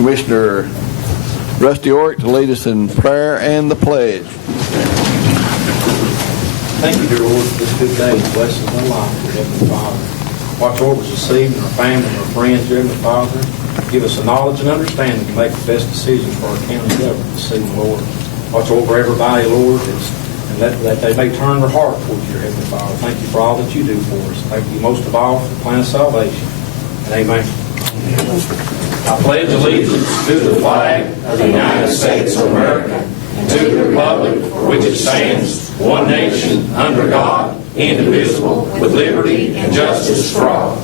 Commissioner Rusty Orrick to lead us in prayer and the pledge. Thank you, dear Lord, for this good day and blessings of our life, dear Heavenly Father. Watch over us this evening, our family and our friends, dear Heavenly Father. Give us the knowledge and understanding to make the best decisions for our county government this evening, Lord. Watch over everybody, Lord, and that they may turn their heart towards you, Heavenly Father. Thank you for all that you do for us. Thank you most of all for the plan of salvation. And amen. I pledge allegiance to the flag of the United States of America and to the republic for which it stands, one nation, under God, indivisible, with liberty and justice for all.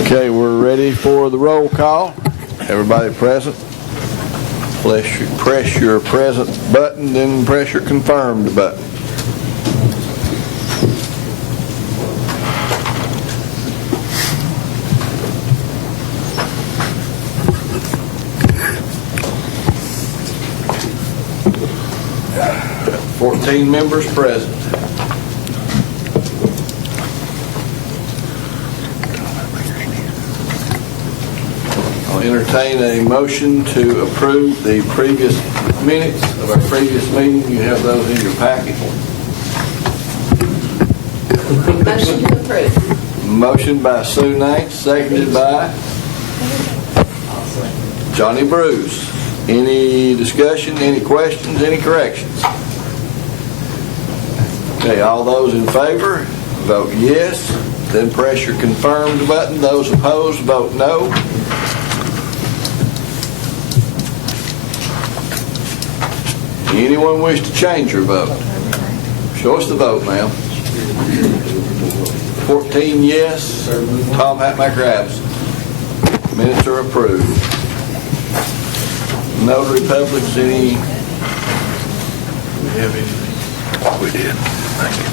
Okay, we're ready for the roll call. Everybody present? Press your present button, then press your confirmed button. Got 14 members present. I'll entertain a motion to approve the previous minutes of our previous meeting. You have those in your packet. Motion to approve. Motion by Sue Nate, seconded by Johnny Bruce. Any discussion, any questions, any corrections? Okay, all those in favor, vote yes. Then press your confirmed button. Those opposed, vote no. Anyone wish to change your vote? Show us the vote, ma'am. 14 yes, Tom Hatmaker absent. Minutes are approved. Notary publics, any? Do we have anything? We did. Thank you.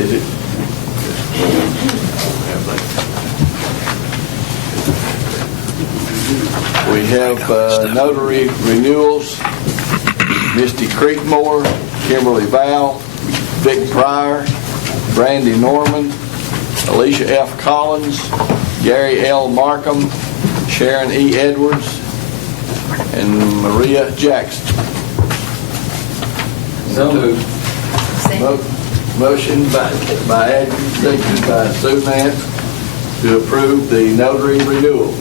Is it? We have notary renewals. Misty Creekmore, Kimberly Val, Vic Pryor, Brandy Norman, Alicia F. Collins, Gary L. Markham, Sharon E. Edwards, and Maria Jackson. Motion by Adams, seconded by Sue Nance to approve the notary renewals.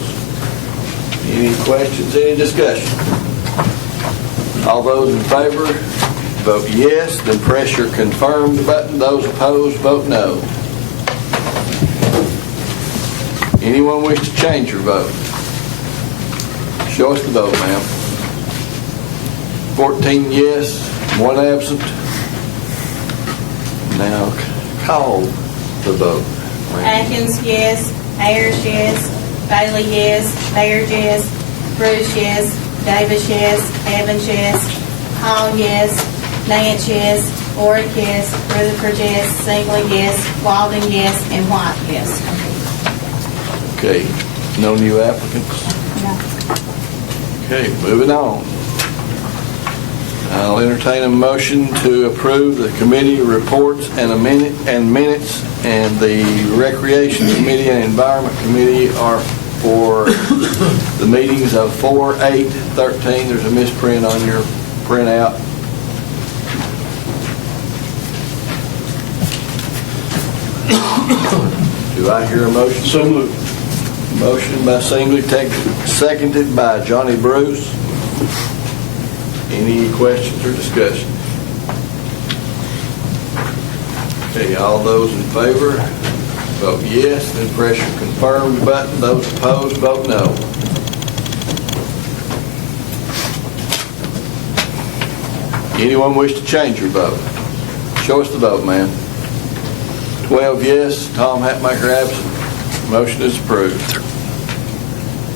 Any questions, any discussion? All those in favor, vote yes, then press your confirmed button. Those opposed, vote no. Anyone wish to change your vote? Show us the vote, ma'am. 14 yes, 1 absent. Now call the vote. Atkins, yes. Ayers, yes. Bailey, yes. Baird, yes. Bruce, yes. Davis, yes. Evans, yes. Hall, yes. Nance, yes. Orrick, yes. Rutherford, yes. Singley, yes. Walden, yes. And White, yes. Okay, no new applicants? No. Okay, moving on. I'll entertain a motion to approve the committee reports and minutes, and the Recreation Committee and Environment Committee are for the meetings of 4/8/13. There's a misprint on your printout. Do I hear a motion? So moved. Motion by Singley, seconded by Johnny Bruce. Any questions or discussion? Okay, all those in favor, vote yes, then press your confirmed button. Those opposed, vote no. Anyone wish to change your vote? Show us the vote, ma'am. 12 yes, Tom Hatmaker absent. Motion is approved.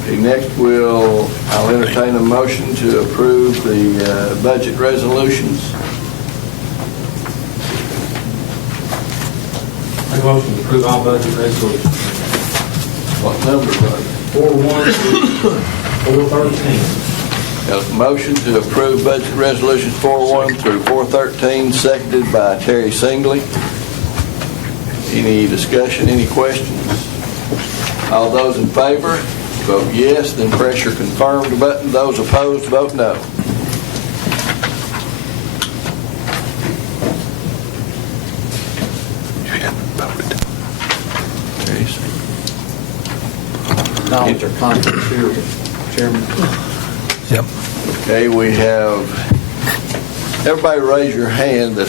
Okay, next I'll entertain a motion to approve the budget resolutions. Make a motion to approve all budget resolutions. What number, buddy? 4/1 through 4/13. Got a motion to approve budget resolutions 4-1 through 413, seconded by Terry Singley. Any discussion, any questions? All those in favor, vote yes, then press your confirmed button. Those opposed, vote no. Knowledge or conflicts here, Chairman? Yep. Okay, we have, everybody raise your hand that,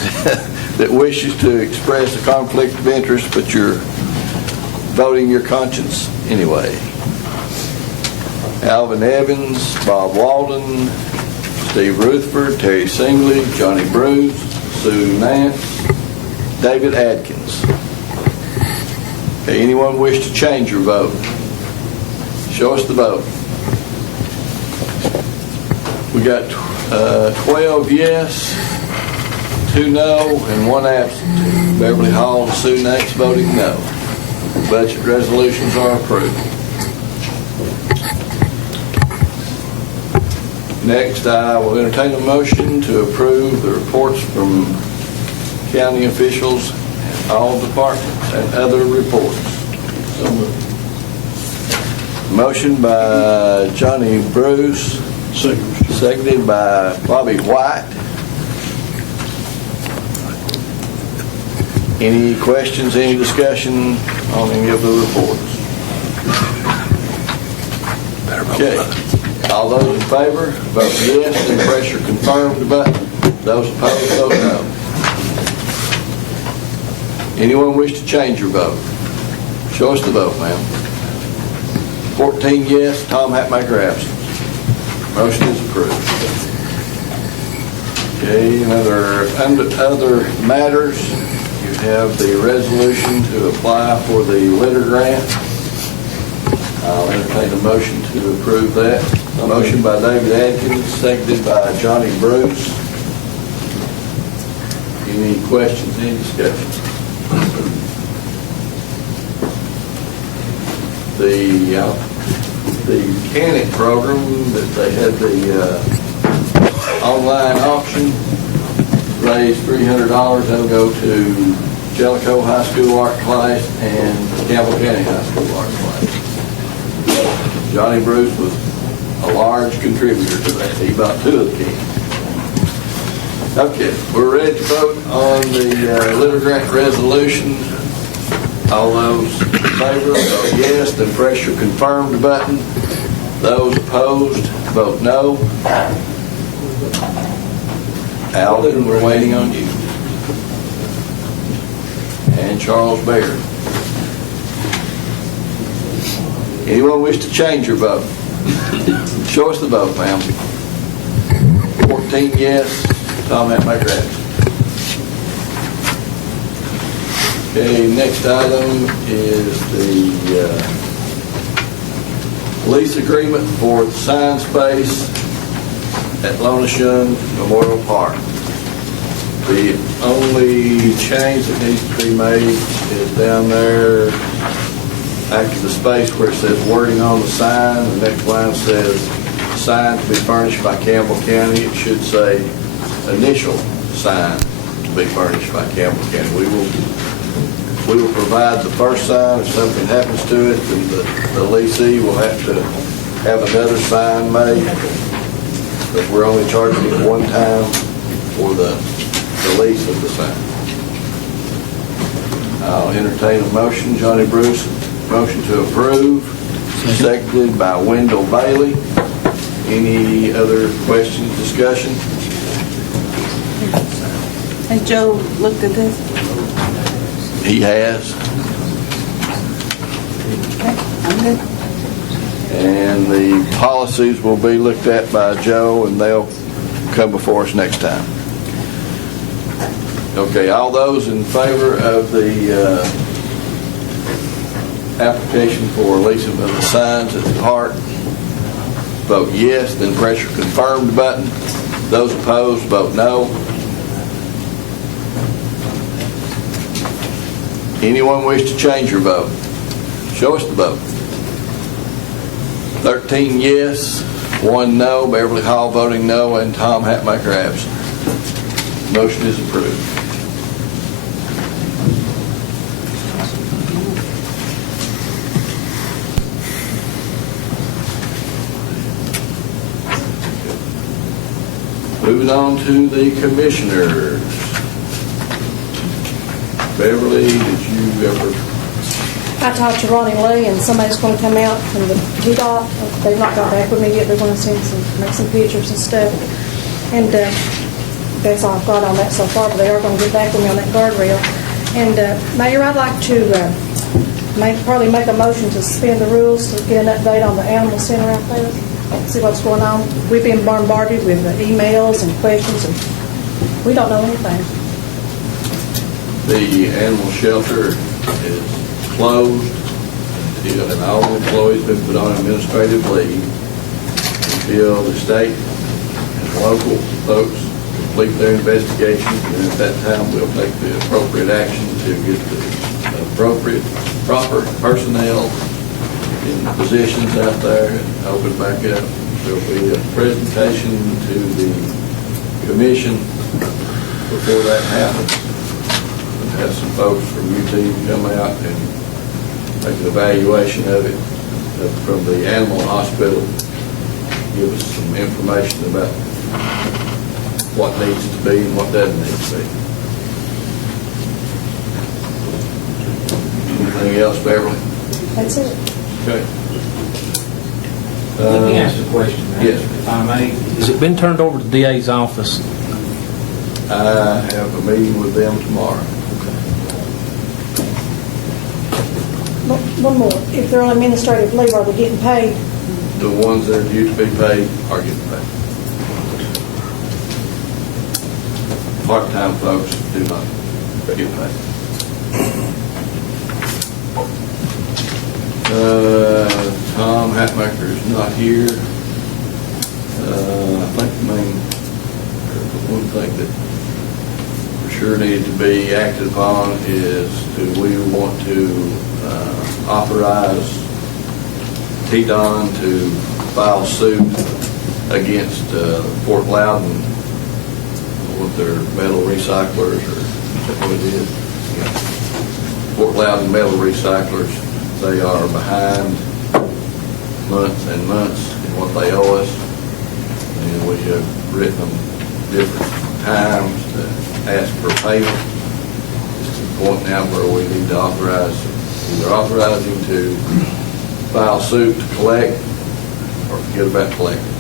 that wishes to express a conflict of interest, but you're voting your conscience anyway. Alvin Evans, Bob Walden, Steve Rutherford, Terry Singley, Johnny Bruce, Sue Nance, David Adkins. Okay, anyone wish to change your vote? Show us the vote. We got 12 yes, 2 no, and 1 absent. Beverly Hall and Sue Nance voting no. Budget resolutions are approved. Next, I will entertain a motion to approve the reports from county officials and all departments and other reports. So moved. Motion by Johnny Bruce, seconded by Bobby White. Any questions, any discussion on any of the reports? Okay. All those in favor, vote yes, then press your confirmed button. Those opposed, vote no. Anyone wish to change your vote? Show us the vote, ma'am. 14 yes, Tom Hatmaker absent. Motion is approved. Okay, under other matters, you have the resolution to apply for the litter grant. I'll entertain a motion to approve that. A motion by David Adkins, seconded by Johnny Bruce. Any questions, any discussion? The mechanic program that they had the online auction raised $300. That'll go to Jellicoe High School art class and Campbell County High School art class. Johnny Bruce was a large contributor to that. He bought 2 of the cans. Okay, we're ready to vote on the litter grant resolution. All those in favor, vote yes, then press your confirmed button. Those opposed, vote no. Alvin, we're waiting on you. And Charles Baird. Anyone wish to change your vote? Show us the vote, ma'am. 14 yes, Tom Hatmaker absent. Okay, next item is the lease agreement for the sign space at Lonashun Memorial Park. The only change that needs to be made is down there after the space where it says wording on the sign. The next line says sign to be furnished by Campbell County. It should say initial sign to be furnished by Campbell County. We will provide the first sign. If something happens to it, then the leasee will have to have another sign made. But we're only charging it one time for the lease of the sign. I'll entertain a motion. Johnny Bruce, motion to approve. Seconded by Wendell Bailey. Any other questions, discussion? Has Joe looked at this? He has. Okay, I'm good. And the policies will be looked at by Joe, and they'll come before us next time. Okay, all those in favor of the application for leasing of the signs at the park, vote yes, then press your confirmed button. Those opposed, vote no. Anyone wish to change your vote? Show us the vote. 13 yes, 1 no, Beverly Hall voting no, and Tom Hatmaker absent. Motion is approved. Moving on to the commissioners. Beverly, did you ever? I talked to Ronnie Lee, and somebody's going to come out from the VDOT. They've not got back with me yet. They're going to make some pictures and stuff. And that's all I've got on that so far, but they are going to get back with me on that guardrail. And Mayor, I'd like to probably make a motion to suspend the rules to get an update on the animal center out there. See what's going on. We've been bombarded with emails and questions, and we don't know anything. The animal shelter is closed and all employees have been put on administrative leave until the state and local folks complete their investigation, and at that time we'll take the appropriate action to get the appropriate, proper personnel in positions out there and open back up. There'll be a presentation to the commission before that happens. We'll have some folks from UT come out and make an evaluation of it from the animal hospital, give us some information about what needs to be and what doesn't need to be. Anything else, Beverly? That's it. Okay. Let me ask a question, Yes. if I may. Has it been turned over to the DA's office? I have a meeting with them tomorrow. One more. If they're on administrative leave, are they getting paid? The ones that are due to be paid are getting paid. Part-time folks do not get paid. Tom Hatmaker is not here. I think the one thing that for sure needed to be acted upon is do we want to authorize TDON to file suit against Fort Loudon with their metal recyclers, or is that what it is? Yeah. Fort Loudon metal recyclers. They are behind months and months in what they owe us, and we have written them different times to ask for payment. It's to the point now where we need to either authorize him to file suit to collect or forget about collecting.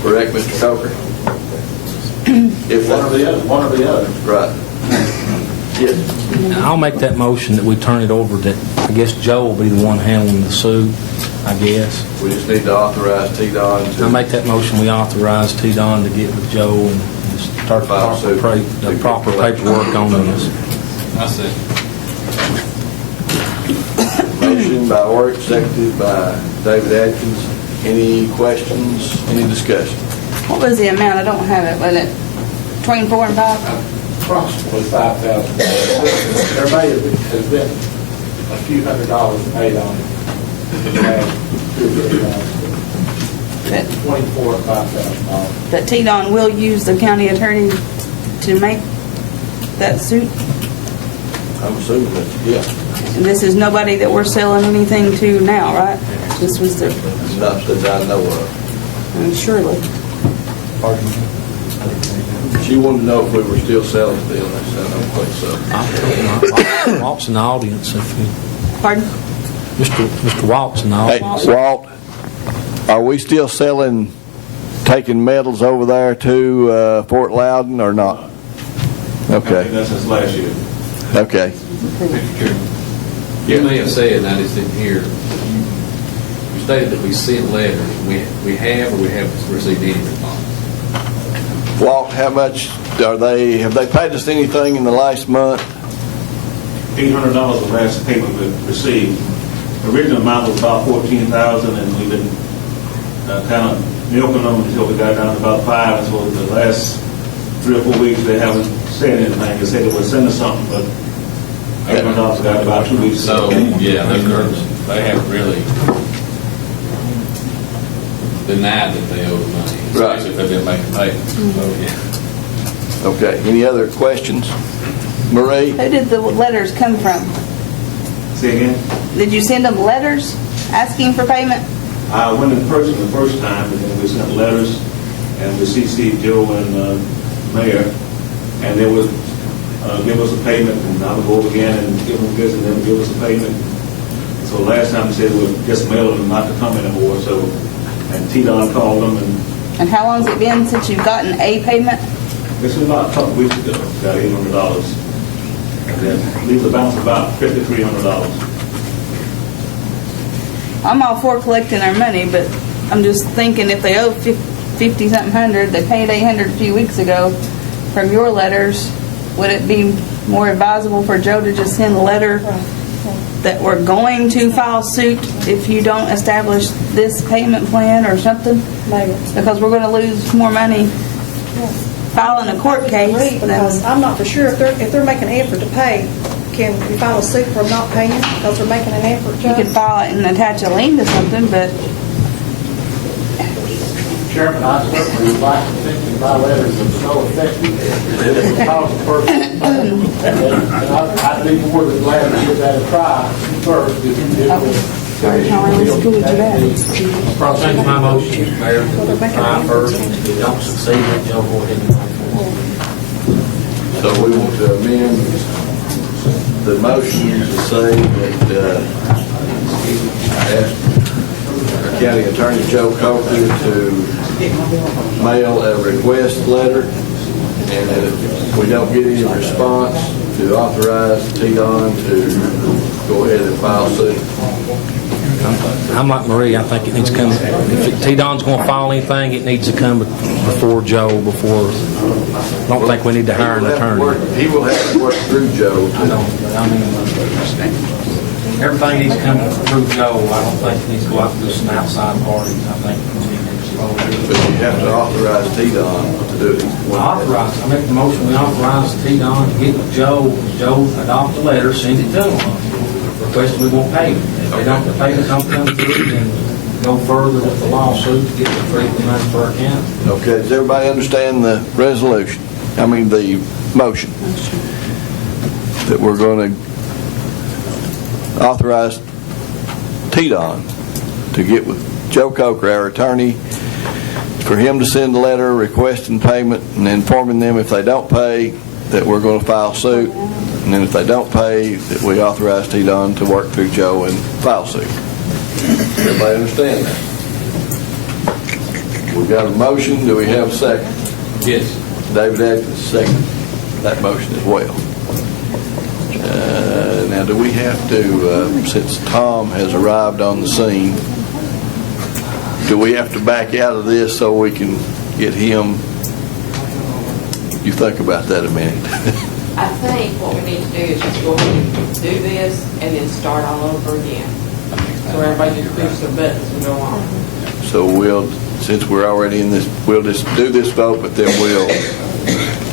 Correct, Mr. Coker? If One or the other. Right. Yes. I'll make that motion that we turn it over that, I guess Joe will be the one handling the suit, I guess. We just need to authorize TDON to. I make that motion, we authorize TDON to get with Joe and start the proper paperwork on this. I see. Motion by Work, seconded by David Atkins. Any questions, any discussion? What was the amount? I don't have it. Was it between 4 and 5? Approximately $5,000. There may have been a few $100s paid on it. Between $4,000 and $5,000. That TDON will use the county attorney to make that suit? I'm assuming that, yeah. And this is nobody that we're selling anything to now, right? This was the, Not that I know of. surely. She wanted to know if we were still selling still, and I said, I don't think so. Walt's in the audience, if you, Pardon? Mr. Walt's in the Hey, audience. Walt, are we still taking metals over there to Fort Loudon or not? Okay, That's since last year. okay. Mr. Chairman. You may have said, and I just didn't hear, you stated that we sent letters. We have or we haven't received any response? Walt, how much have they paid us anything in the last month? $800 the last payment we received. The original amount was about $14,000, and we've been kind of milking them until we got down to about $5,000. And so the last 3 or 4 weeks they haven't said anything. They said they would send us something, but $800 got about 2 weeks. So, yeah, they haven't really deny that they owe the money, Right. especially if they've been making payments. Oh, yeah. Okay, any other questions? Marie? Who did the letters come from? Say again? Did you send them letters asking for payment? I went in person the first time, and then we sent letters, and we CC'd Joe and Mayor, and they would give us a payment, and I would go over again and give them this, and they would give us a payment. So last time they said we would just mail them not to come anymore, so, and T-Don called them, And how long's it been since you've gotten a payment? this was about a couple weeks ago, got $800. And then leave the balance about $5,300. I'm all for collecting our money, but I'm just thinking if they owe 50-something hundred, they paid 800 a few weeks ago from your letters, would it be more advisable for Joe to just send a letter that we're going to file suit if you don't establish this payment plan or something? Maybe. Because we're going to lose more money filing a court case. Because I'm not for sure if they're making an effort to pay, can we file a suit for them not paying because they're making an effort, You Judge? could file it and attach a lien to something, but Chairman, I certainly would like to think that my letters are so effective that it would cause the person to pay. And I'd be more than glad to give that a try first. If it will. Sorry, how long is school did you have? I'll change my motion, Mayor. Try first. If you don't succeed, then Joe go ahead and go forward. So we want to amend the motion to say that ask our County Attorney Joe Coker to mail a request letter, and if we don't get any response, to authorize T-Don to go ahead and file suit. I'm like Marie, I think it needs to come, if T-Don's going to file anything, it needs to come before Joe, I don't think we need to hire an attorney. He will have to work through Joe. I mean, everything needs to come through Joe. I don't think it needs to go out to some outside parties. I think we need But you have to authorize T-Don to do it. to authorize, I make the motion, we authorize T-Don to get with Joe adopt the letter, send it to him, request we won't pay them. If they don't, the payment don't come through, then go further with the lawsuit to get the free money for our county. Okay, does everybody understand the resolution? I mean, the motion? That we're going to authorize T-Don to get with Joe Coker, our attorney, for him to send a letter requesting payment and informing them if they don't pay, that we're going to file suit. And then if they don't pay, that we authorize T-Don to work through Joe and file suit. Everybody understand that? We've got a motion. Do we have a second? Yes. David Atkins, second that motion as well. Now, do we have to, since Tom has arrived on the scene, do we have to back out of this so we can get him? You think about that a minute. I think what we need to do is just go ahead and do this and then start all over again. So everybody just push their buttons and go on. So since we're already in this, we'll just do this vote, but then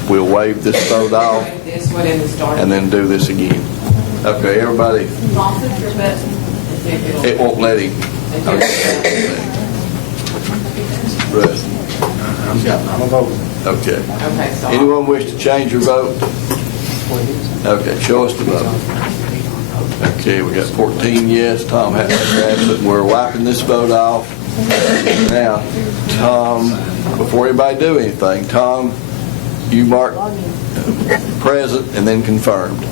we'll waive this vote off This one and then start. and then do this again. Okay, everybody, Long push your button and see if it'll. it won't let him. Russ. I'm a vote. Okay. Okay, so. Anyone wish to change your vote? Okay, show us the vote. Okay, we got 14 yes, Tom Hatton's absent. We're wiping this vote off. Now, Tom, before anybody do anything, Tom, you mark present and then confirmed.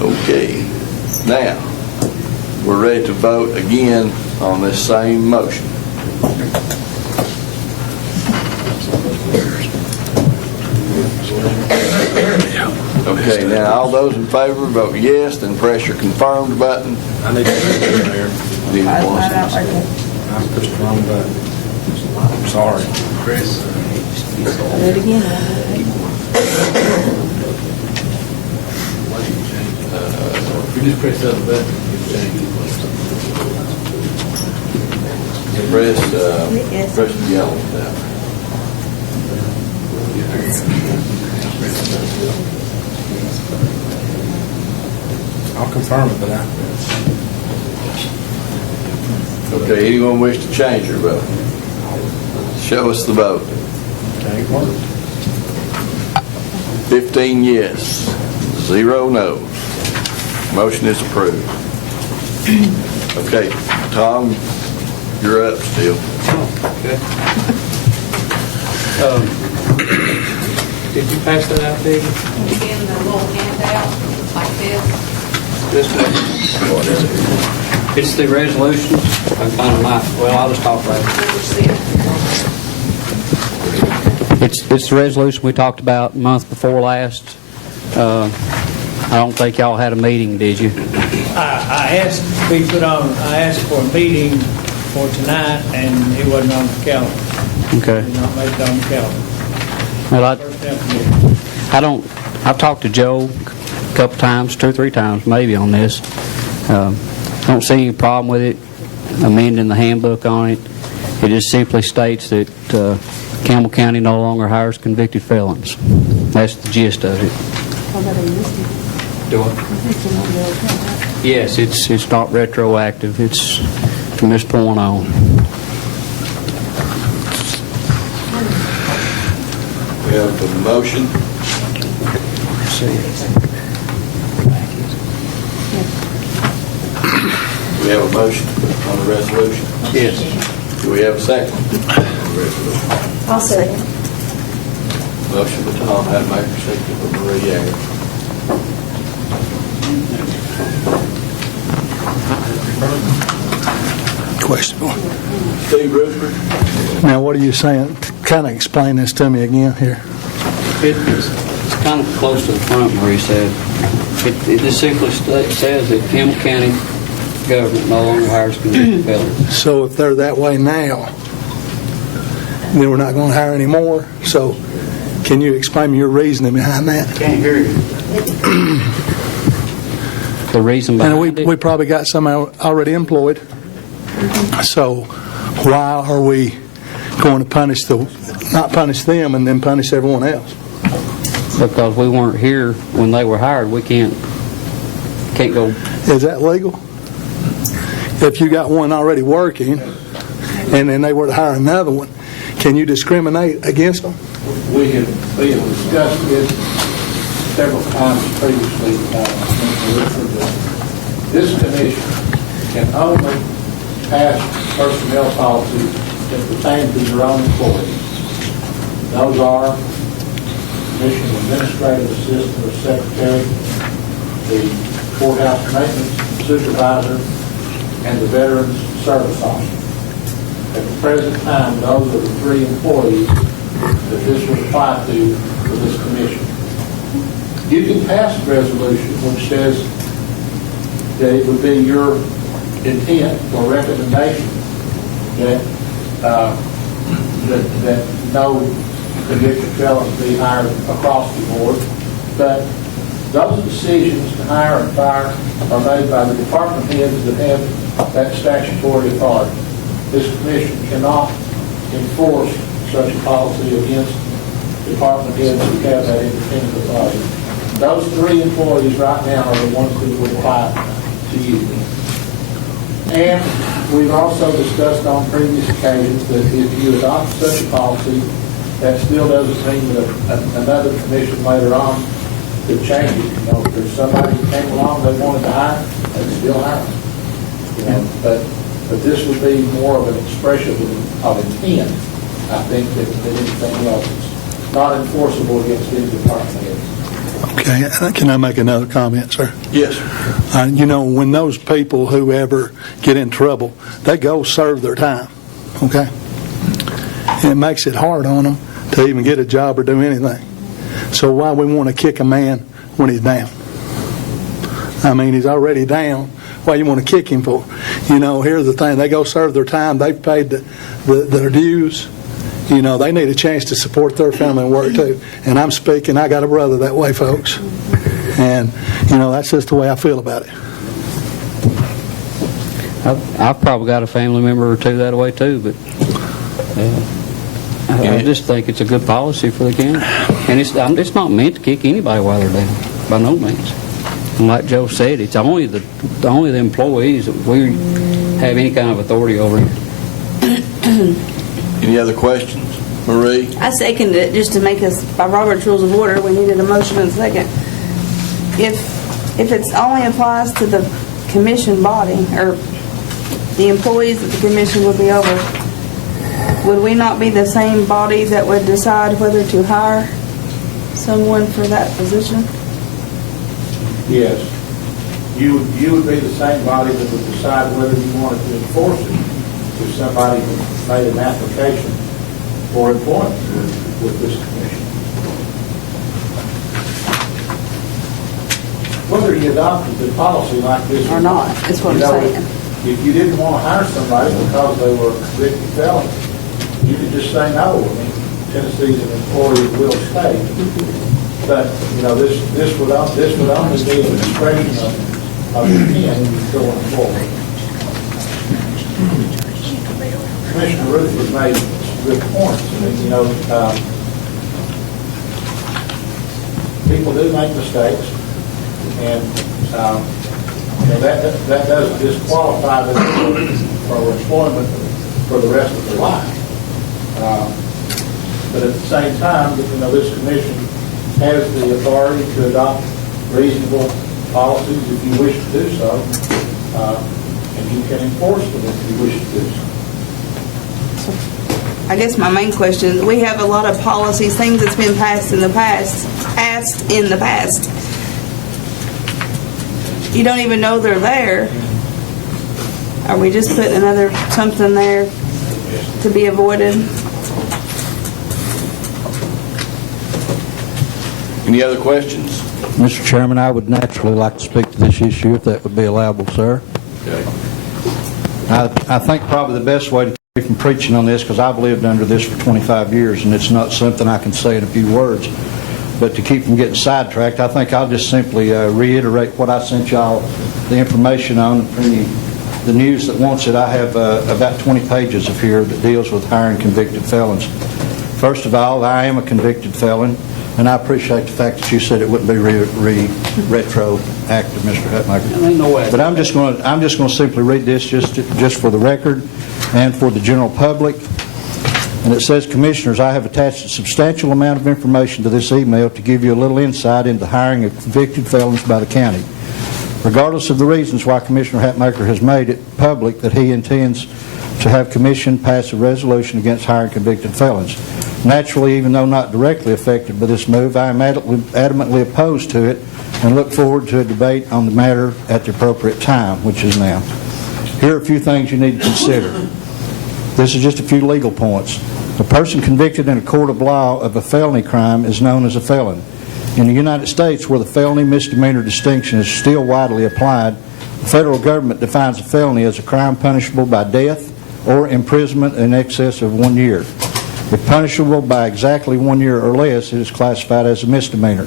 Okay. Now, we're ready to vote again on this same motion. Okay, now all those in favor vote yes, then press your confirmed button. I need to do it, Mayor. Need I one. don't like it. I pushed the wrong button. I'm sorry. Chris. Do it again. If you just press that button, you change it. Press Yes. the yellow now. I'll confirm it, but Okay, anyone wish to change their vote? Show us the vote. 15 yes, 0 no's. Motion is approved. Okay, Tom, you're up still. Okay. Did you pass that out, Peggy? You get in the little handout like this. This one? What is it? It's the resolution. I'm finding my, well, I'll just talk about it. Number 6. It's the resolution we talked about the month before last. I don't think y'all had a meeting, did you? I asked to be put on, I asked for a meeting for tonight, and it wasn't on the calendar. Okay. Did not make it on the calendar. Well, First information. I've talked to Joe a couple times, 2 or 3 times maybe on this. Don't see any problem with it, amending the handbook on it. It just simply states that Campbell County no longer hires convicted felons. That's the gist of it. Do what? Yes, it's not retroactive. It's from this point on. We have a motion. We have a motion on the resolution. Yes. Do we have a second? I'll second. Motion by Tom Hatmaker, second by Marie Yeager. Questionable. Steve Rutherford. Now, what are you saying? Kind of explain this to me again here. It's kind of close to the front where he said. It just simply says that Campbell County government no longer hires convicted felons. So if they're that way now, then we're not going to hire any more. So can you explain your reasoning behind that? Can't hear you. The reason And behind it? we probably got some already employed. So why are we going to not punish them and then punish everyone else? Because we weren't here when they were hired. We can't go. Is that legal? If you got one already working and then they were to hire another one, can you discriminate against them? We have discussed this several times previously. This commission can only pass personnel policies that pertain to their own employees. Those are commission administrative assistant or secretary, the courthouse maintenance supervisor, and the veterans service officer. At the present time, those are the 3 employees that this would apply to for this commission. You can pass a resolution which says that it would be your intent or recommendation that no convicted felons be hired across the board, but those decisions to hire and fire are made by the department heads that have that statutory authority. This commission cannot enforce such a policy against department heads who have that independent authority. Those 3 employees right now are the ones who would apply to you. And we've also discussed on previous occasions that if you adopt such a policy, that still doesn't mean that another commission later on could change it. You know, if there's somebody who came along they wanted to hire, they'd still hire them. You know, but this would be more of an expression of intent, I think, than anything else. It's not enforceable against any department heads. Okay, can I make another comment, sir? Yes. You know, when those people, whoever, get in trouble, they go serve their time, okay? And it makes it hard on them to even get a job or do anything. So why we want to kick a man when he's down? I mean, he's already down. Why you want to kick him for? You know, here's the thing. They go serve their time. They've paid their dues. You know, they need a chance to support their family and work too. And I'm speaking, I got a brother that way, folks. And, you know, that's just the way I feel about it. I've probably got a family member or 2 that way too, but I just think it's a good policy for the county. And it's not meant to kick anybody while they're down, by no means. And like Joe said, it's only the employees that we have any kind of authority over. Any other questions? Marie? I seconded it just to make us, by Robert's Rules of Order, we needed a motion and a second. If it only applies to the commission body, or the employees that the commission would be over, would we not be the same body that would decide whether to hire someone for that position? Yes. You would be the same body that would decide whether you wanted to enforce it if somebody made an application for employment with this commission. Whether you adopted the policy like this Or not, is what I'm saying. If you didn't want to hire somebody because they were a convicted felon, you could just say no. I mean, Tennessee's an employee at will state. But, this would only be a discretion of the pen going forward. Commissioner Rutherford made some good points. I mean, people do make mistakes, and that doesn't disqualify them for employment for the rest of their life. But at the same time, this commission has the authority to adopt reasonable policies if you wish to do so, and you can enforce them if you wish to do so. I guess my main question is, we have a lot of policies, things that's been passed in the past. You don't even know they're there. Are we just putting something there to be avoided? Any other questions? Mr. Chairman, I would naturally like to speak to this issue, if that would be allowable, sir. Okay. I think probably the best way to keep from preaching on this, because I've lived under this for 25 years, and it's not something I can say in a few words, but to keep from getting sidetracked, I think I'll just simply reiterate what I sent y'all the information on from the news that wants it. I have about 20 pages of here that deals with hiring convicted felons. First of all, I am a convicted felon, and I appreciate the fact that you said it wouldn't be retroactive, Mr. Hutmaker. Ain't no way. But I'm just going to simply read this just for the record and for the general public. And it says, Commissioners, I have attached a substantial amount of information to this email to give you a little insight into hiring of convicted felons by the county. Regardless of the reasons why Commissioner Hatmaker has made it public that he intends to have Commission pass a resolution against hiring convicted felons. Naturally, even though not directly affected by this move, I am adamantly opposed to it and look forward to a debate on the matter at the appropriate time, which is now. Here are a few things you need to consider. This is just a few legal points. A person convicted in a court of law of a felony crime is known as a felon. In the United States, where the felony misdemeanor distinction is still widely applied, the federal government defines a felony as a crime punishable by death or imprisonment in excess of 1 year. If punishable by exactly 1 year or less, it is classified as a misdemeanor.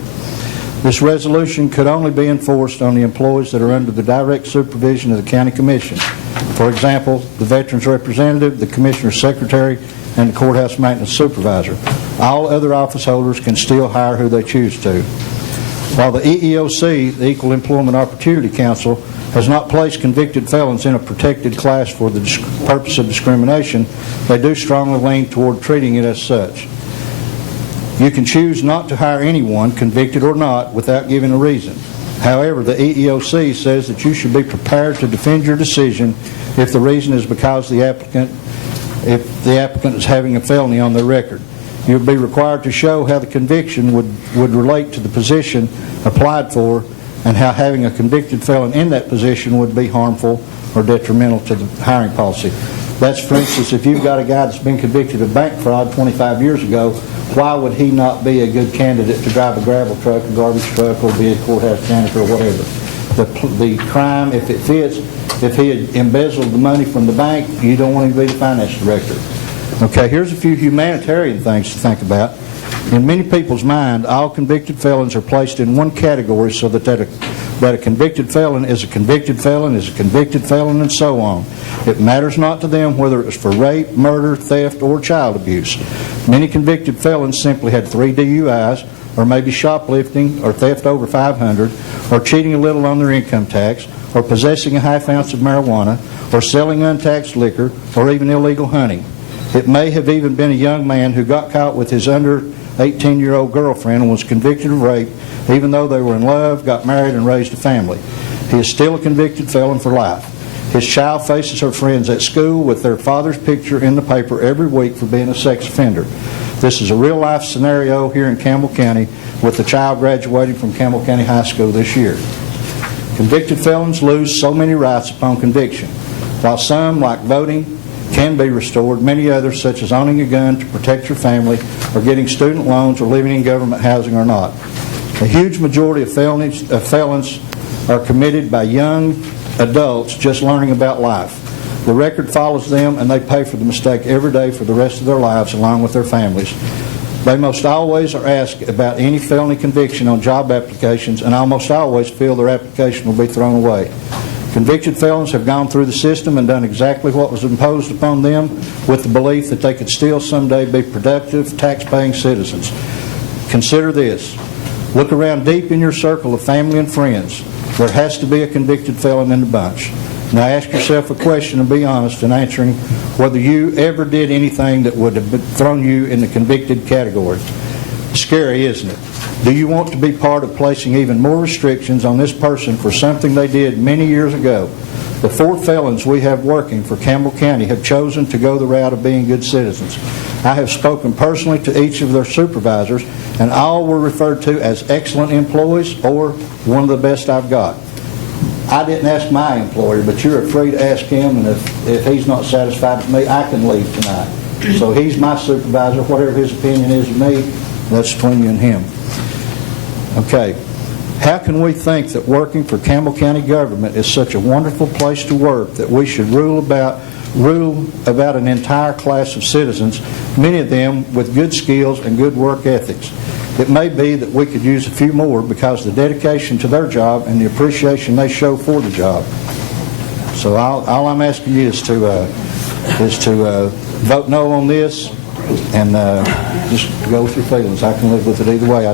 This resolution could only be enforced on the employees that are under the direct supervision of the county commission. For example, the veterans representative, the commissioner's secretary, and the courthouse maintenance supervisor. All other office holders can still hire who they choose to. While the EEOC, the Equal Employment Opportunity Council, has not placed convicted felons in a protected class for the purpose of discrimination, they do strongly lean toward treating it as such. You can choose not to hire anyone, convicted or not, without giving a reason. However, the EEOC says that you should be prepared to defend your decision if the reason is because the applicant is having a felony on their record. You'll be required to show how the conviction would relate to the position applied for and how having a convicted felon in that position would be harmful or detrimental to the hiring policy. That's, for instance, if you've got a guy that's been convicted of bank fraud 25 years ago, why would he not be a good candidate to drive a gravel truck, a garbage truck, or be a courthouse janitor or whatever? The crime, if it fits, if he had embezzled the money from the bank, you don't want him to be the finance director. Okay, here's a few humanitarian things to think about. In many people's mind, all convicted felons are placed in one category so that that a convicted felon is a convicted felon is a convicted felon, and so on. It matters not to them whether it was for rape, murder, theft, or child abuse. Many convicted felons simply had 3 DUIs, or maybe shoplifting, or theft over $500, or cheating a little on their income tax, or possessing a half ounce of marijuana, or selling untaxed liquor, or even illegal hunting. It may have even been a young man who got caught with his under 18-year-old girlfriend and was convicted of rape, even though they were in love, got married, and raised a family. He is still a convicted felon for life. His child faces her friends at school with their father's picture in the paper every week for being a sex offender. This is a real-life scenario here in Campbell County with the child graduating from Campbell County High School this year. Convicted felons lose so many rights upon conviction. While some, like voting, can be restored, many others, such as owning a gun to protect your family, or getting student loans, or living in government housing, are not. A huge majority of felons are committed by young adults just learning about life. The record follows them, and they pay for the mistake every day for the rest of their lives, along with their families. They most always are asked about any felony conviction on job applications, and almost always feel their application will be thrown away. Convicted felons have gone through the system and done exactly what was imposed upon them, with the belief that they could still someday be productive, tax-paying citizens. Consider this. Look around deep in your circle of family and friends. There has to be a convicted felon in the bunch. Now ask yourself a question and be honest in answering whether you ever did anything that would have thrown you in the convicted category. Scary, isn't it? Do you want to be part of placing even more restrictions on this person for something they did many years ago? The 4 felons we have working for Campbell County have chosen to go the route of being good citizens. I have spoken personally to each of their supervisors, and all were referred to as excellent employees or one of the best I've got. I didn't ask my employer, but you're free to ask him, and if he's not satisfied with me, I can leave tonight. So he's my supervisor. Whatever his opinion is of me, that's between you and him. Okay. How can we think that working for Campbell County government is such a wonderful place to work that we should rule about an entire class of citizens, many of them with good skills and good work ethics? It may be that we could use a few more because of the dedication to their job and the appreciation they show for the job. So all I'm asking you is to vote no on this, and just go with your feelings. I can live with it either way. I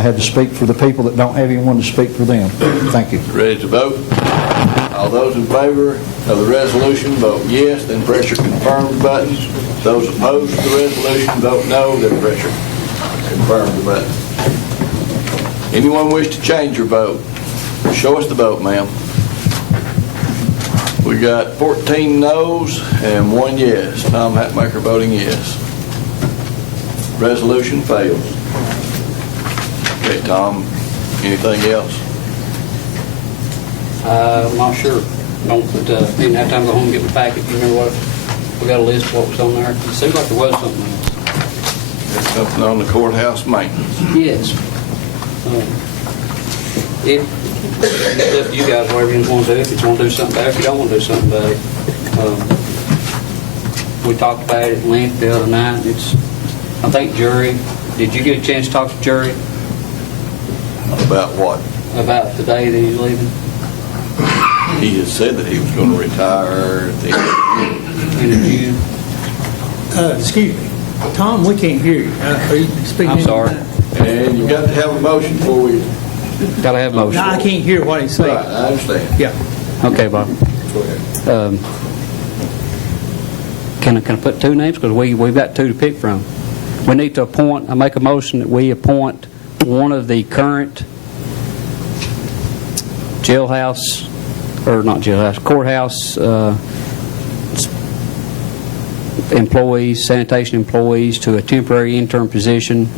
had to speak for the people that don't have anyone to speak for them. Thank you. Ready to vote? All those in favor of the resolution vote yes, then press your confirmed button. Those opposed to the resolution vote no, then press your confirmed button. Anyone wish to change your vote? Show us the vote, ma'am. We got 14 noes and 1 yes. Tom Hatmaker voting yes. Resolution fails. Okay, Tom, anything else? I'm not sure. Don't didn't have time to go home and get my packet. You remember what? We got a list of what was on there. It seemed like there was something else. There's something on the courthouse maintenance. Yes. If it's up to you guys, whatever you want to do. If you want to do something about it, if you don't want to do something about it. We talked about it at length the other night. I think Jury, did you get a chance to talk to Jury? About what? About the day that he's leaving? He has said that he was going to retire at the end of June. Excuse me. Tom, we can't hear you. Are you speaking? I'm sorry. And you got to have a motion before we... Got to have a motion. No, I can't hear what he's saying. Right, I understand. Yeah. Okay, Bob. Go ahead. Can I put 2 names? Because we've got 2 to pick from. We need to appoint, I make a motion that we appoint one of the current jailhouse, or not jailhouse, courthouse employees, sanitation employees to a temporary interim position,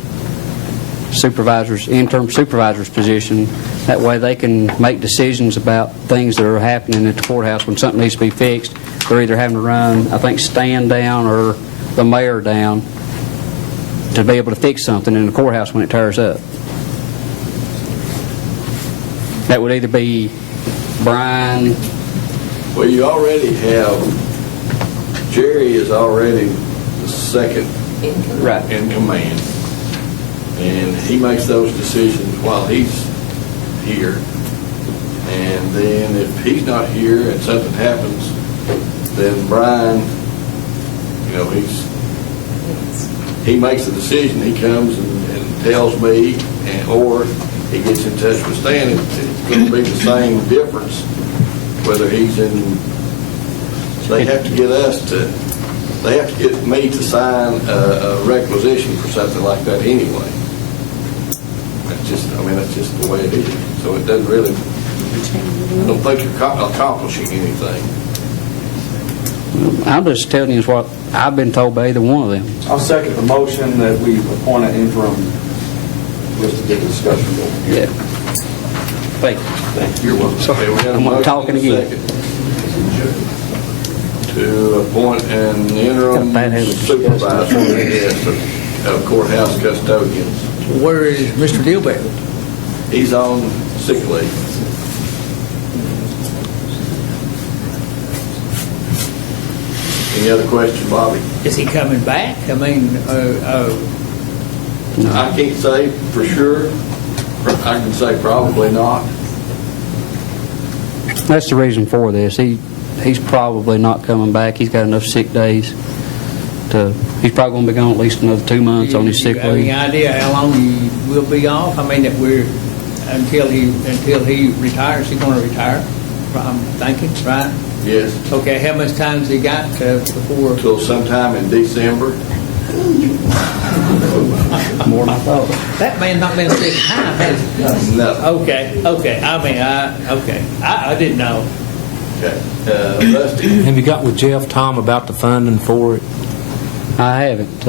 interim supervisor's position. That way they can make decisions about things that are happening at the courthouse when something needs to be fixed. They're either having to run, I think, Stan down or the mayor down to be able to fix something in the courthouse when it tears up. That would either be Brian. Well, you already have, Jerry is already the second Right. in command. And he makes those decisions while he's here. And then if he's not here and something happens, then Brian, you know, he makes the decision. He comes and tells me, or he gets in touch with Stan. It's going to be the same difference whether he's in. They have to get me to sign a requisition for something like that anyway. That's just the way it is. So it doesn't really, I don't think you're accomplishing anything. I'm just telling you what I've been told by either one of them. I'll second the motion that we appoint an interim just to get the discussion going. Yeah. Thank you. You're welcome. Okay, we got a I'm motion talking and a again. second to appoint an interim supervisor of courthouse custodians. Where is Mr. Dilbeck? He's on sick leave. Any other question, Bobby? Is he coming back? I mean, I can't say for sure. I can say probably not. That's the reason for this. He's probably not coming back. He's got enough sick days to. He's probably going to be gone at least another 2 months on his sick have any leave. idea how long he will be off? I mean, that we're until he retires. He's going to retire. I'm thinking, right? Yes. Okay. How much time has he got before? Till sometime in December. More than I thought. That man's not been sick time, has he? No. Okay. I mean, I didn't know. Okay. Rusty. Have you got with Jeff, Tom, about the funding for it? I haven't.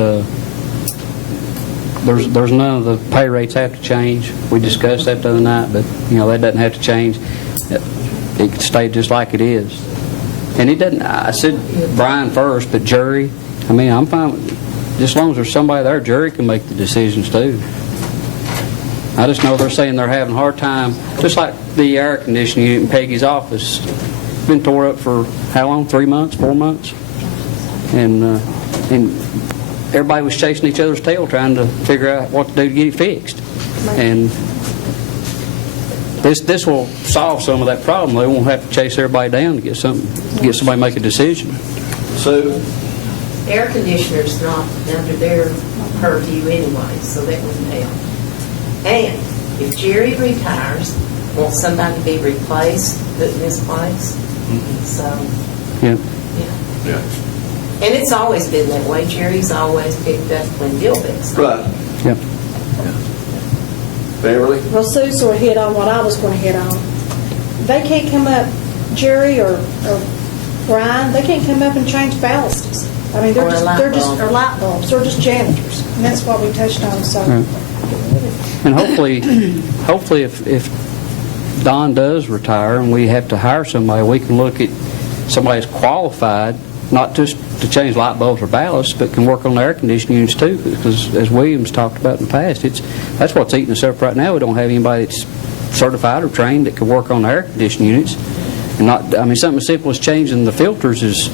There's none of the pay rates have to change. We discussed that the other night, but that doesn't have to change. It can stay just like it is. And it doesn't. I said Brian first, but jury. I mean, I'm fine with it. Just as long as there's somebody there, jury can make the decisions too. I just know they're saying they're having a hard time, just like the air conditioning unit in Peggy's office. Been tore up for how long? 3 months, 4 months, and everybody was chasing each other's tail trying to figure out what to do to get it fixed. And this will solve some of that problem. They won't have to chase everybody down to get somebody to make a decision. Sue? Air conditioner's not under their purview anyway, so that wouldn't help. And if Jerry retires, wants somebody to be replaced, put in his place. So, Yeah. Yeah. And it's always been that way. Jerry's always picked up when Dilbeck's. Right. Yep. Beverly? Well, Sue sort of hit on what I was going to hit on. They can't come up, Jerry or Brian, they can't come up and change ballasts. I mean, they're just or light bulbs. They're just janitors, and that's what we touched on. So, Right. And hopefully, if Don does retire and we have to hire somebody, we can look at somebody who's qualified, not just to change light bulbs or ballasts, but can work on the air conditioning units too. Because as Williams talked about in the past, that's what's eating us up right now. We don't have anybody that's certified or trained that can work on the air conditioning units. And something as simple as changing the filters is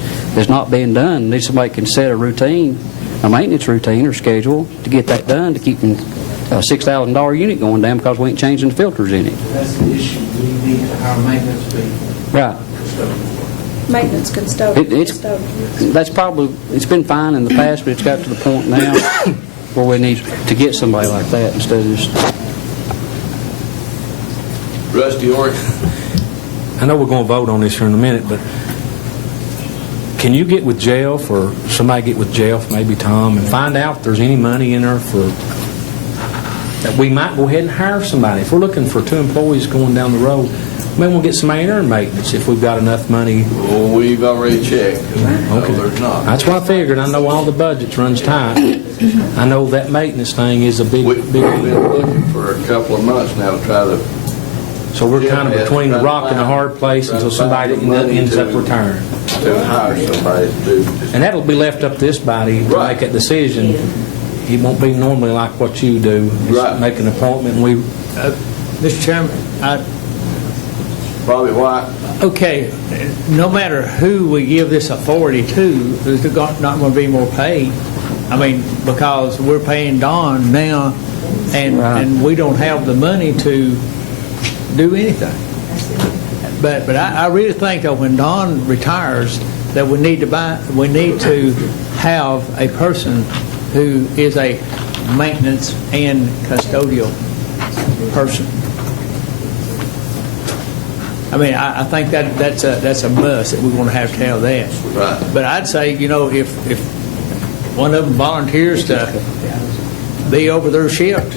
not being done. Need somebody can set a routine, a maintenance routine or schedule to get that done to keep a $6,000 unit going down because we ain't changing the filters in it. That's the issue. We need to hire maintenance people. Right. maintenance custodian. It's been fine in the past, but it's got to the point now where we need to get somebody like that instead of just. Rusty Orr. I know we're going to vote on this here in a minute, but can you get with Jeff, or somebody get with Jeff, maybe Tom, and find out if there's any money in there that we might go ahead and hire somebody. If we're looking for 2 employees going down the road, maybe we'll get somebody in there in maintenance if we've got enough money. Well, we've already checked. Okay. No, there's not. That's what I figured. I know all the budgets runs tight. I know that maintenance thing is a big. We've been looking for a couple of months now to try to. So we're kind of between the rock and the hard place until somebody ends up retiring. To hire somebody to do this. And that'll be left up to this body to make that decision. It won't be normally like what you do. Right. Make an appointment and we. Mr. Chairman, Bobby White. okay, no matter who we give this authority to, there's not going to be more pay. I mean, because we're paying Don now, and we don't have the money to do anything. But I really think that when Don retires, that we need to have a person who is a maintenance and custodial person. I mean, I think that's a must, that we're going to have that. Right. But I'd say, if one of them volunteers to be over their shift,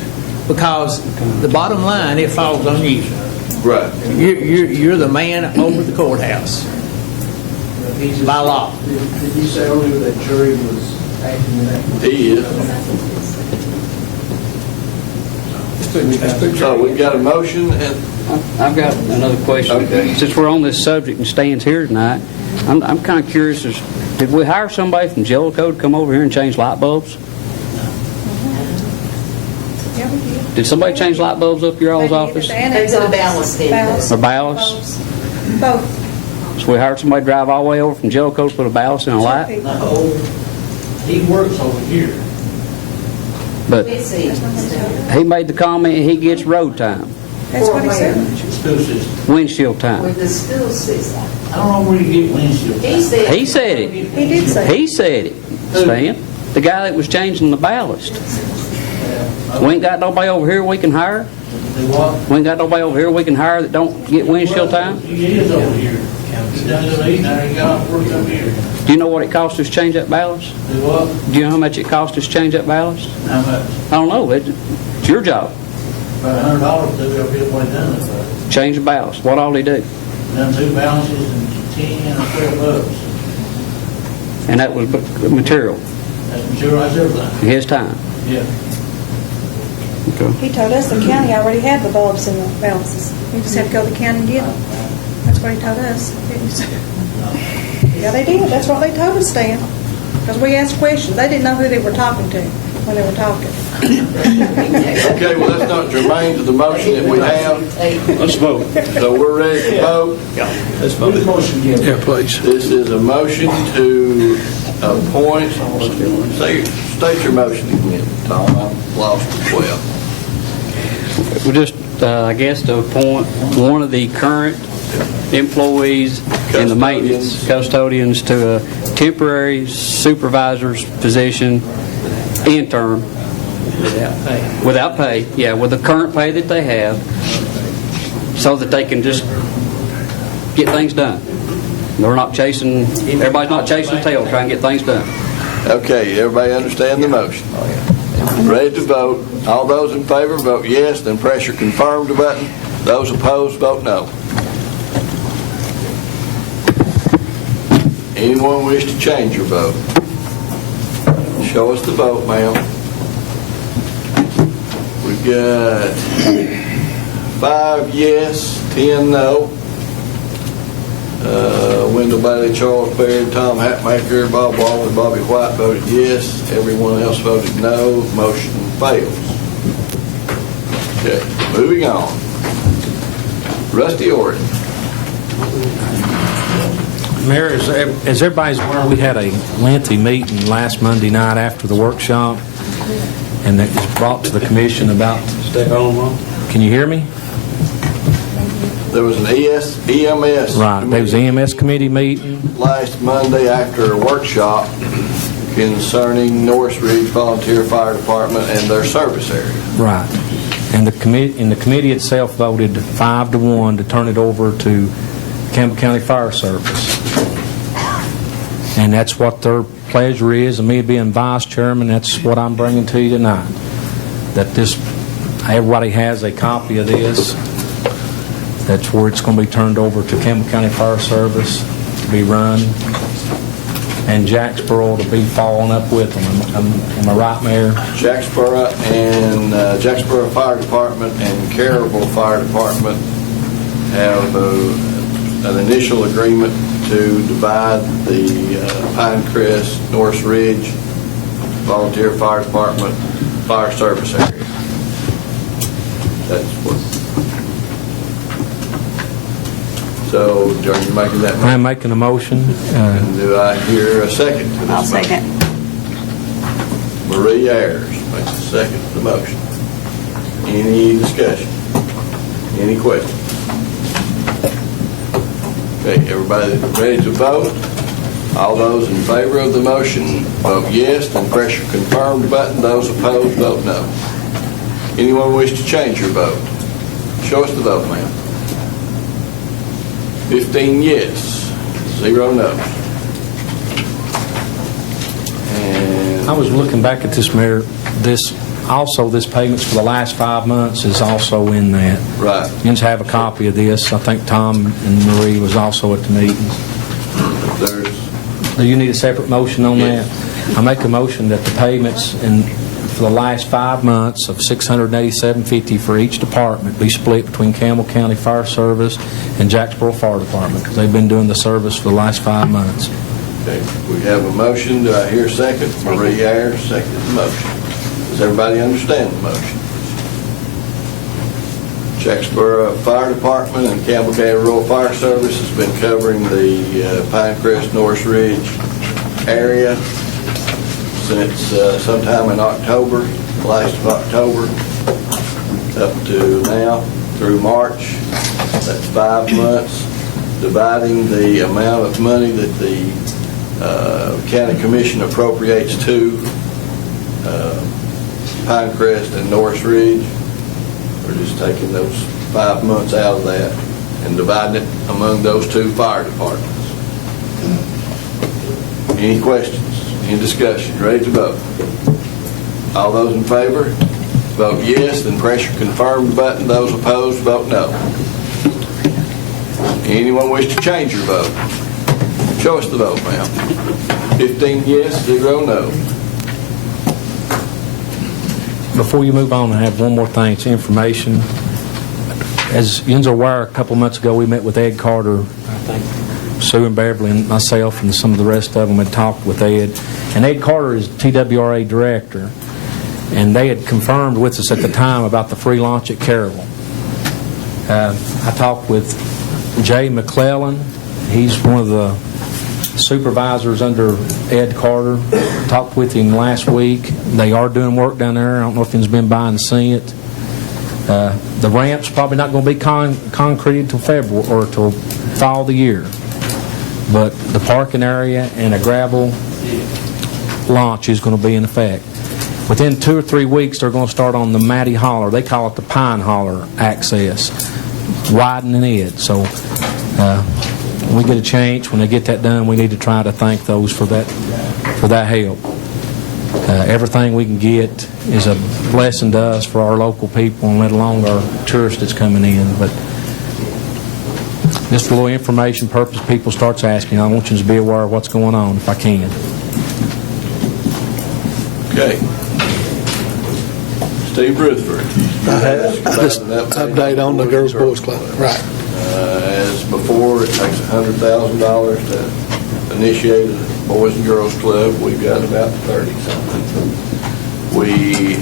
because the bottom line, it falls on you. Right. You're the man over the courthouse by law. Did you say earlier that jury was acting in that? He is. So we've got a motion, and I've got another question. Okay. Since we're on this subject and Stan's here tonight, I'm kind of curious, did we hire somebody from Jellicoe to come over here and change light bulbs? Yeah, we did. Did somebody change light bulbs up your all's office? They put a ballast in it. Or ballast? Both. So we hired somebody to drive all the way over from Jellicoe to put a ballast in a light? No, he works over here. But Let's see. he made the comment he gets road time, That's what he said. School system. windshield time. With the school system. I don't know where you get windshield. He said. He said it. He did say. He said it, Stan. The guy that was changing the ballast. We ain't got nobody over here we can hire. Do what? We ain't got nobody over here we can hire that don't get windshield time. He is over here. He's done it eight, now he got off work up here. Do you know what it cost us to change that ballast? Do what? Do you know how much it cost us to change that ballast? How much? I don't know. It's your job. About $100 to be able to done it. Change the ballast. What all he do? Done 2 balances and 10 or 12 bucks. And that was material. That's materialized everything. His time. Yeah. Okay. He told us the county already had the bulbs in the balances. We just had to go to the county and get them. That's what he told us. Yeah, they did. That's what they told us, Stan. Because we asked questions. They didn't know who they were talking to when they were talking. okay, well, that's not germane to the motion that we have. Let's vote. So we're ready to vote. Let's vote. Yeah, please. This is a motion to appoint, state your motion again, Tom. I've lost it well. We just, I guess, to appoint one of the current employees in the maintenance custodians to a temporary supervisor's position, interim, without pay, yeah, with the current pay that they have, so that they can just get things done. They're not chasing, everybody's not chasing the tail trying to get things done. Okay, everybody understand the motion? Ready to vote. All those in favor vote yes, then press your confirmed button. Those opposed vote no. Anyone wish to change your vote? Show us the vote, ma'am. We've got 5 yes, 10 no. Wendell Bailey, Charles Baird, Tom Hatmaker, Bob Wall, and Bobby White voted yes. Everyone else voted no. Motion fails. Okay, moving on. Rusty Orton. Mayor, as everybody's aware, we had a lengthy meeting last Monday night after the workshop, and it was brought to the commission about... Can you hear me? There was an EMS. Right, there was an EMS committee meeting. Last Monday after a workshop concerning Norris Ridge Volunteer Fire Department and their service area. Right. And the committee itself voted 5-1 to turn it over to Campbell County Fire Service. And that's what their pleasure is, and me being vice chairman, that's what I'm bringing to you tonight. That everybody has a copy of this. That's where it's going to be turned over to Campbell County Fire Service to be run, and Jacksboro to be following up with them. Am I right, Mayor? Jacksboro and Jacksboro Fire Department and Carrollville Fire Department have an initial agreement to divide the Pinecrest, Norris Ridge Volunteer Fire Department fire service area. That's what. So, are you making that motion? I'm making a motion. Do I hear a second to this I'll motion? second. Marie Ayers makes a second to the motion. Any discussion? Any questions? Okay, everybody ready to vote? All those in favor of the motion, vote yes, then press your confirmed button. Those opposed, vote no. Anyone wish to change your vote? Show us the vote, ma'am. 15 yes, 0 no. And I was looking back at this, Mayor, this payments for the last 5 months is also in that. right, You just have a copy of this. I think Tom and Marie was also at the meeting. there's, Do you need a separate motion on Yes. that? I make a motion that the payments for the last 5 months of $687.50 for each department be split between Campbell County Fire Service and Jacksboro Fire Department, because they've been doing the service for the last 5 months. okay, we have a motion. Do I hear a second? Marie Ayers, second the motion. Does everybody understand the motion? Jacksboro Fire Department and Campbell County Rural Fire Service has been covering the Pinecrest, Norris Ridge area since sometime in October, last of October, up to now, through March. That's 5 months. Dividing the amount of money that the county commission appropriates to Pinecrest and Norris Ridge. We're just taking those 5 months out of that and dividing it among those 2 fire departments. Any questions? Any discussion? Ready to vote? All those in favor, vote yes, then press your confirmed button. Those opposed, vote no. Anyone wish to change your vote? Show us the vote, ma'am. 15 yes, 0 no. Before you move on, I have one more thing. It's information. As you're aware, a couple months ago, we met with Ed Carter. I think Sue and Beverly and myself and some of the rest of them had talked with Ed. And Ed Carter is TWRA director. And they had confirmed with us at the time about the free lunch at Carroll. I talked with Jay McClellan. He's one of the supervisors under Ed Carter. Talked with him last week. They are doing work down there. I don't know if he's been by and seen it. The ramp's probably not going to be concreted until February or till fall of the year. But the parking area and a gravel launch is going to be in effect. Within 2 or 3 weeks, they're going to start on the Matty Holler. They call it the Pine Holler access, widening it. So when we get a chance, when they get that done, we need to try to thank those for that help. Everything we can get is a blessing to us for our local people, and let alone our tourists that's coming in. But just for a little information purpose, people starts asking. I want you to be aware of what's going on, if I can. Okay. Steve Rutherford. Just update on the Girls Boys Club. Right. As before, it takes $100,000 to initiate a Boys and Girls Club. We've got about 30-something. We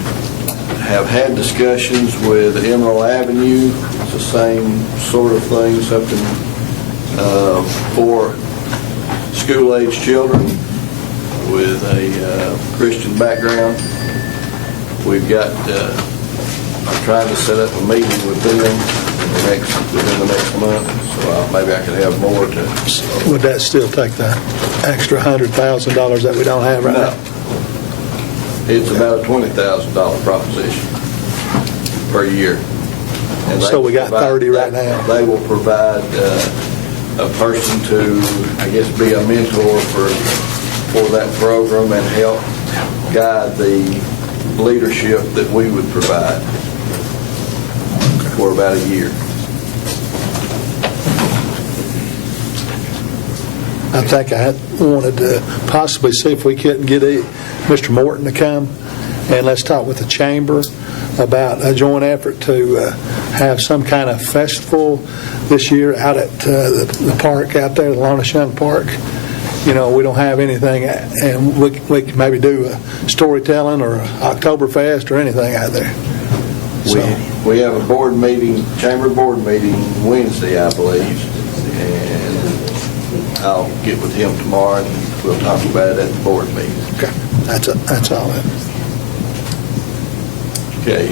have had discussions with Emerald Avenue. It's the same sort of thing, something for school-age children with a Christian background. We've got, I'm trying to set up a meeting with them within the next month, so maybe I could have more to. Would that still take the extra $100,000 that we don't have right now? It's about a $20,000 proposition per year. And So we got 30 right now. They will provide a person to, I guess, be a mentor for that program and help guide the leadership that we would provide for about a year. I think I wanted to possibly see if we couldn't get Mr. Morton to come and let's talk with the chamber about a joint effort to have some kind of festival this year out at the park out there, the Lonashung Park. You know, we don't have anything, and we can maybe do a storytelling or Oktoberfest or anything out there. We have a board meeting, chamber board meeting Wednesday, I believe, and I'll get with him tomorrow and we'll talk about it at the board meeting. Okay, that's all that. Okay,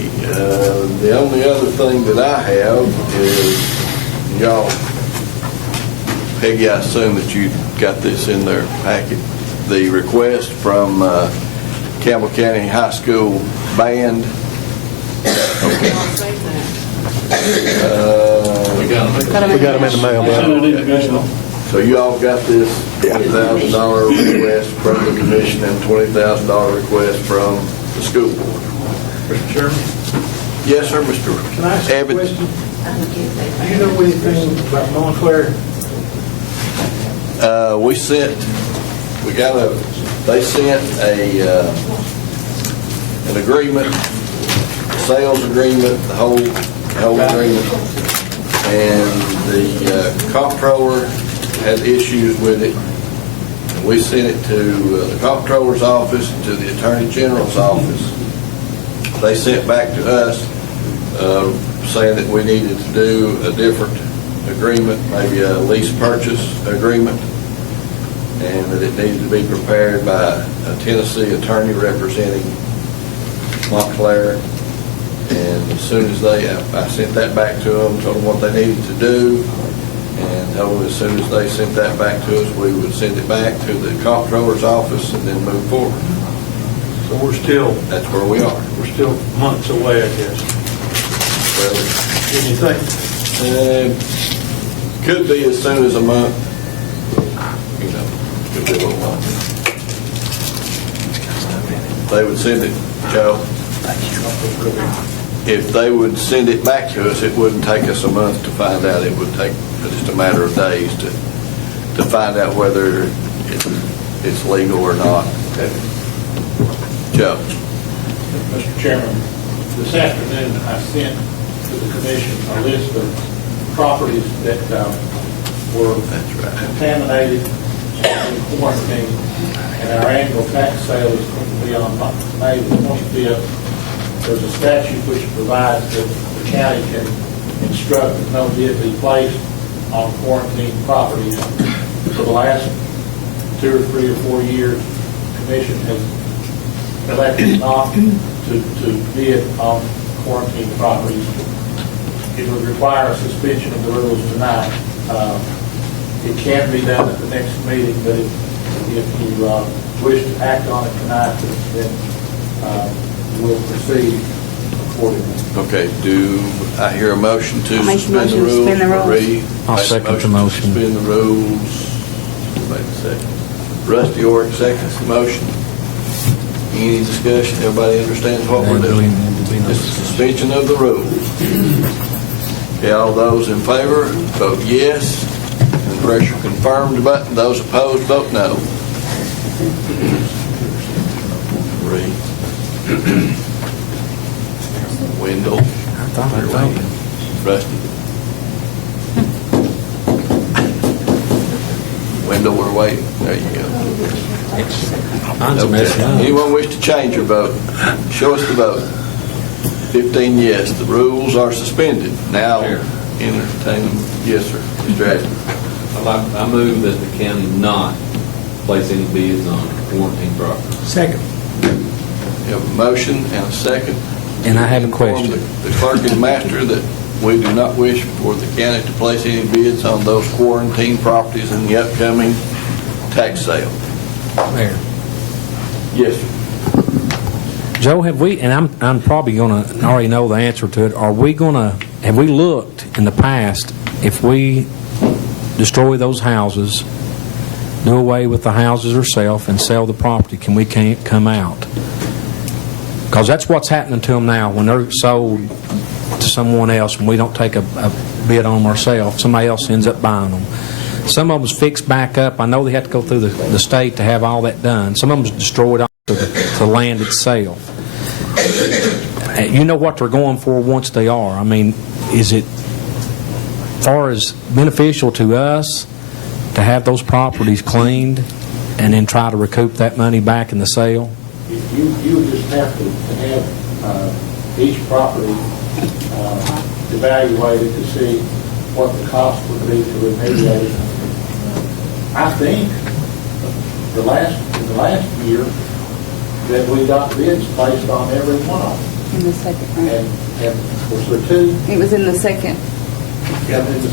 the only other thing that I have is y'all Peggy, I assume that you got this in their packet. The request from Campbell County High School Band. Okay. We got them. We got them in the mail, brother. So you all got this $20,000 request from the commission and $20,000 request from the school board. Mr. Chairman, Yes, sir, Mr. can I ask a Abbott? question? Do you know anything about Montclair? They sent an agreement, sales agreement, the whole agreement, and the comptroller had issues with it. And we sent it to the comptroller's office, to the attorney general's office. They sent back to us saying that we needed to do a different agreement, maybe a lease purchase agreement, and that it needed to be prepared by a Tennessee attorney representing Montclair. And as soon as I sent that back to them, told them what they needed to do, and told them as soon as they sent that back to us, we would send it back to the comptroller's office and then move forward. So we're still, That's where we are. we're still months away, I guess. Well, Anything? could be as soon as a month. You know, could be a little longer. They would send it, Joe. If they would send it back to us, it wouldn't take us a month to find out. It would take just a matter of days to find out whether it's legal or not. Joe. Mr. Chairman, this afternoon I sent to the commission a list of properties that were contaminated and quarantined, and our annual tax sale is going to be on May the 25th. There's a statute which provides that the county can instruct that no bid be placed on quarantined properties. For the last 2 or 3 or 4 years, the commission has elected not to bid on quarantine properties. It would require a suspension of the rules tonight. It can be done at the next meeting, but if you wish to act on it tonight, then we'll proceed accordingly. Okay, do I hear a motion to Make a suspend the motion to rules? suspend the rules. Reed I'll makes a second the to motion. Suspend the rules. Wait a second. Rusty Orr seconds the motion. Any discussion? Everybody understands what we're doing? It's a suspension of the rules. Okay, all those in favor, vote yes. And pressure confirmed button. Those opposed, vote no. Reed. Wendell. Rusty. Wendell, we're waiting. There you go. Okay. Anyone wish to change your vote? Show us the vote. 15 yes. The rules are suspended. Now entertain them. Yes, sir. Mr. Ashton. I move that the county not place any bids on quarantine property. Second. We have a motion and a second. And I have a Inform question. The clerk and master that we do not wish for the county to place any bids on those quarantine properties in the upcoming tax sale. Mayor. Yes, sir. Joe, have we, and I'm probably going to already know the answer to it, have we looked in the past if we destroy those houses, do away with the houses ourselves and sell the property, can we come out? Because that's what's happening to them now when they're sold to someone else and we don't take a bid on them ourselves. Somebody else ends up buying them. Some of them's fixed back up. I know they have to go through the state to have all that done. Some of them's destroyed off the land itself. You know what they're going for once they are. I mean, is it far as beneficial to us to have those properties cleaned and then try to recoup that money back in the sale? You would just have to have each property evaluated to see what the cost would be to remediate it. I think in the last year that we got bids placed on every one of them. In the second round. And was there two? It was in the second. Yeah, in the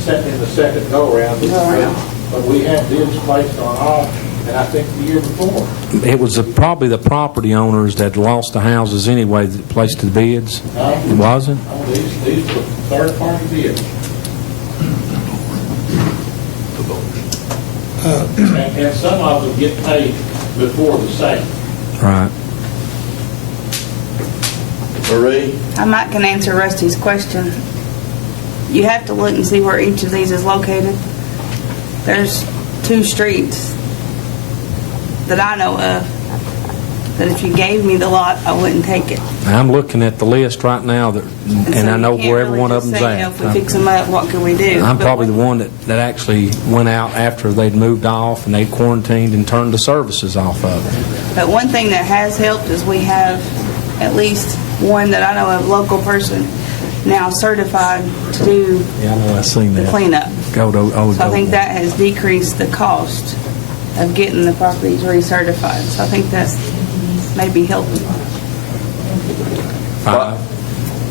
second go around. Go around. but we had bids placed on all, and I think the year before. It was probably the property owners that lost the houses anyway that placed the bids. It wasn't? Oh, these were third-party bids. And some of them get paid before the sale. Right. Marie? I might can answer Rusty's question. You have to look and see where each of these is located. There's 2 streets that I know of that if you gave me the lot, I wouldn't take it. I'm looking at the list right now, and I know where every one of them's at. If we fix them up, what can we do? I'm But probably the when- one that actually went out after they'd moved off and they'd quarantined and turned the services off of it. But one thing that has helped is we have at least one that I know of, local person, now certified to do Yeah, I know, I've seen the that. cleanup. Go to, So I think that has decreased the cost of getting the properties recertified. So I think that's maybe helping. Five.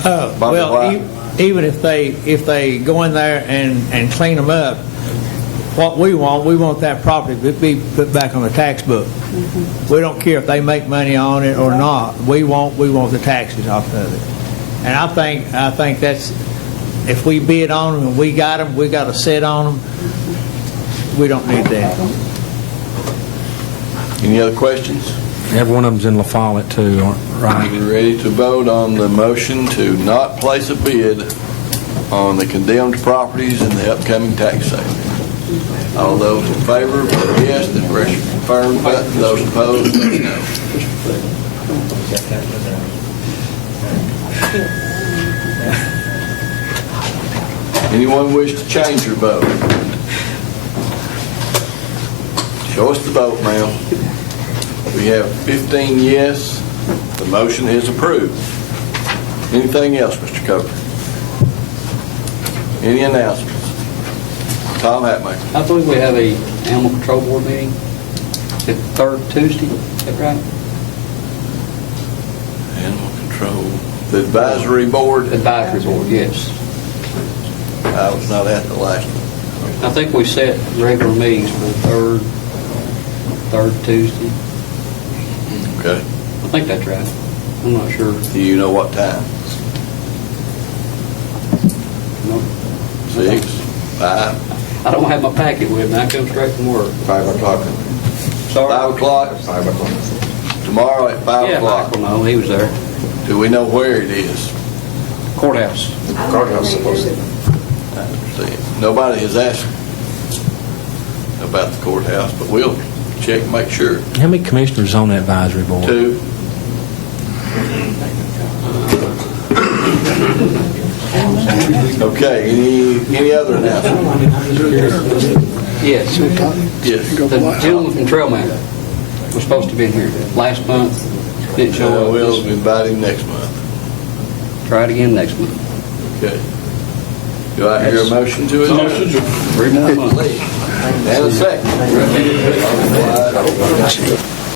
Well, even if they go in there and clean them up, what we want that property to be put back on the tax book. We don't care if they make money on it or not. We want the taxes off of it. And I think that's, if we bid on them and we got to sit on them. We don't need that. Any other questions? Every one of them's in La Follette too, right? We ready to vote on the motion to not place a bid on the condemned properties in the upcoming tax sale? All those in favor, vote yes, then press your confirm button. Those opposed, vote no. Anyone wish to change your vote? Show us the vote, ma'am. We have 15 yes. The motion is approved. Anything else, Mr. Coker? Any announcements? Tom Hatmaker. I believe we have a animal control board meeting the 3rd Tuesday, is that right? Animal control. The advisory board. Advisory board, yes. I was not at the last one. I think we set regular meetings for the 3rd Tuesday. Okay. I think that's right. I'm not sure. Do you know what time? No. 6, 5? I don't have my packet with me. I come straight from work. 5 o'clock. Sorry? 5 o'clock? 5 o'clock. Tomorrow at 5 Yeah, o'clock. Michael, no, he was there. Do we know where it is? Courthouse. Courthouse, supposedly. Nobody has asked about the courthouse, but we'll check and make sure. How many commissioners on that advisory board? 2. Okay, any other announcements? Yes. Yes. The gentleman from Trailman was supposed to be in here last month. Didn't show up. We'll invite him next month. Try it again next month. Okay. Do I hear a motion to adjourn? Motion to 3 more months. And a second.